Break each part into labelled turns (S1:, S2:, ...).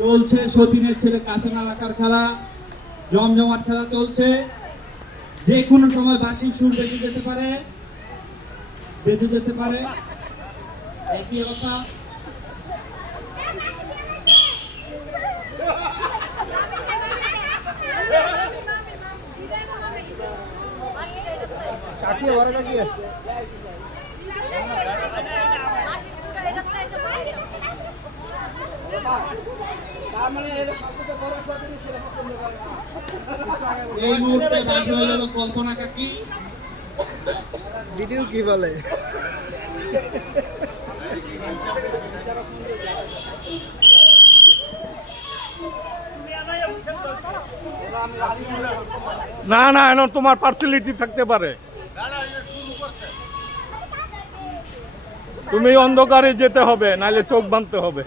S1: চলছে সতীনের ছেলে কাশেন এলাকার খেলা। জমজমাট খেলা চলছে। যে কোনো সময় বাসি সুর বেঁচে যেতে পারে। বেঁচে যেতে পারে। একই অবস্থা।
S2: কাটিয়ে বড় কাটিয়ে।
S1: এই মুহূর্তে হয়ে গেল কল্পনা কাকি।
S2: ভিডিও কি বলে?
S3: না না এখন তোমার পার্সিলিটি থাকতে পারে। তুমি অন্ধকারে যেতে হবে নাহলে চোখ বাঁধতে হবে।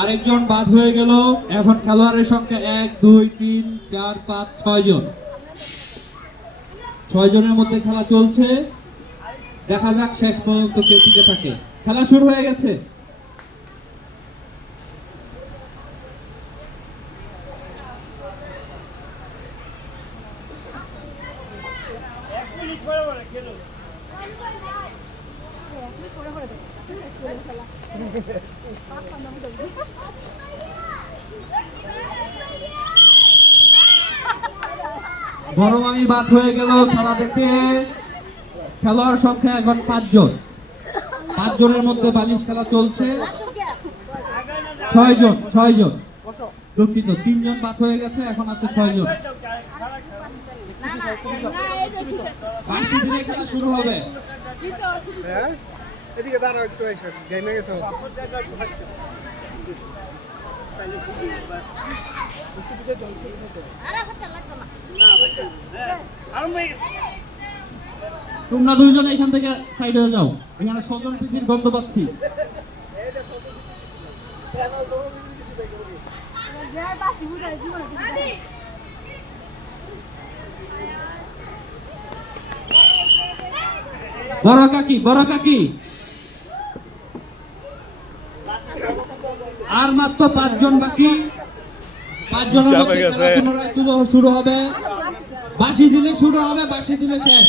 S1: আরেকজন বাদ হয়ে গেল। এখন খেলোয়াড়ের সংখ্যা এক, দুই, তিন, চার, পাঁচ, ছয় জন। ছয় জনের মধ্যে খেলা চলছে। দেখা যাক শেষ পর্যন্ত কে টিকে থাকে। খেলা শুরু হয়ে গেছে। বড় মামি বাদ হয়ে গেল, খেলা দেখে খেলোয়াড় সংখ্যা এখন পাঁচজন। পাঁচ জনের মধ্যে বালিশ খেলা চলছে। ছয় জন ছয় জন দুঃখিত, তিনজন বাদ হয়ে গেছে, এখন আছে ছয় বার্ষিক খেলা শুরু হবে
S2: এদিকে দাঁড়াও একটু এসে গেমে
S1: তোমরা দুইজন এখান থেকে সাইড হয়ে যাও। এখানে স্বজন প্রীতির গন্ধ পাচ্ছি। বড় কাকি বড় কাকি আর মাত্র পাঁচজন বাকি। পাঁচজনের মধ্যে খেলা পুনরায় শুরু- শুরু হবে। বাসি দিলে শুরু হবে বাসি দিলে শেষ।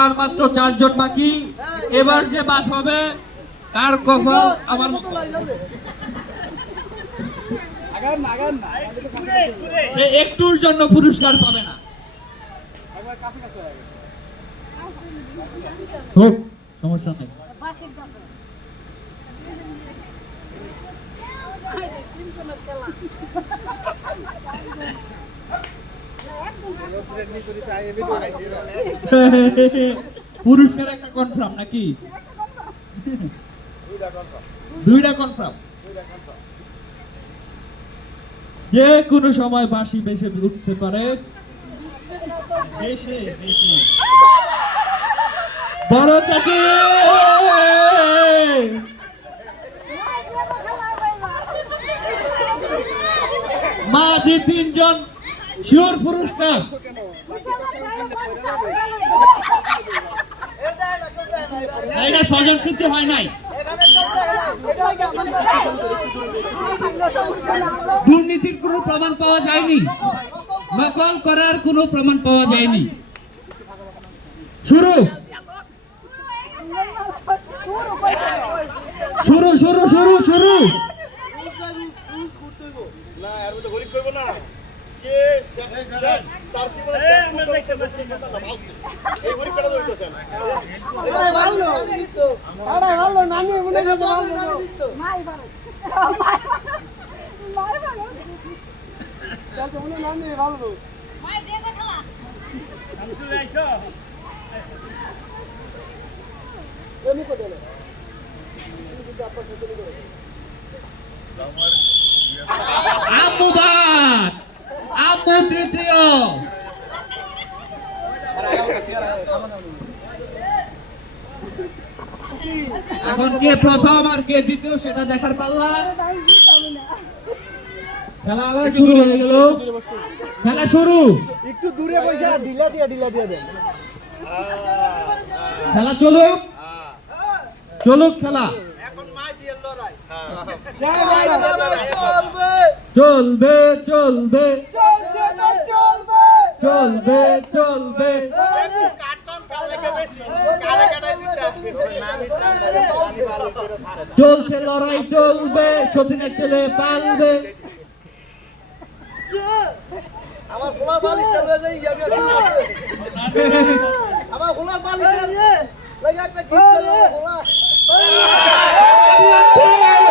S1: আর মাত্র চারজন বাকি। এবার যে বাদ হবে, তার কফল আমার সে একটুর জন্য পুরস্কার পাবে না। হোক, সমস্যা নেই। পুরস্কার একটা কনফার্ম নাকি? দুইটা কনফার্ম যে কোনো সময় বাসি বেশে উঠতে পারে। বেশে বড় চাচি! মাঝে তিনজন শিওর পুরস্কার। এটা স্বজনকৃতি হয় নাই। দুর্নীতির কোনো প্রমাণ পাওয়া যায়নি। নকল করার কোনো প্রমাণ পাওয়া যায়নি। শুরু। শুরু শুরু শুরু শুরু
S2: না এর মধ্যে গরিব করব না কে তার
S1: আম্মু তৃতীয়। এখন কে প্রথম আর কে দ্বিতীয় সেটা দেখার পাল্লা? খেলা আবার শুরু হয়ে গেল। খেলা শুরু।
S2: একটু দূরে বসে ঢিলা দিয়া ঢিলা দিয়া দেন।
S1: খেলা চলুক। চলুক খেলা। চলবে চলবে।
S2: চলবে
S1: চলবে। চলছে লড়াই চলবে সতীনের ছেলে পালবে।
S2: আমার খোলা বালিশটা লয়ে যাই আমি আমার খোলা বালিশ লাগে একটা কি খোলা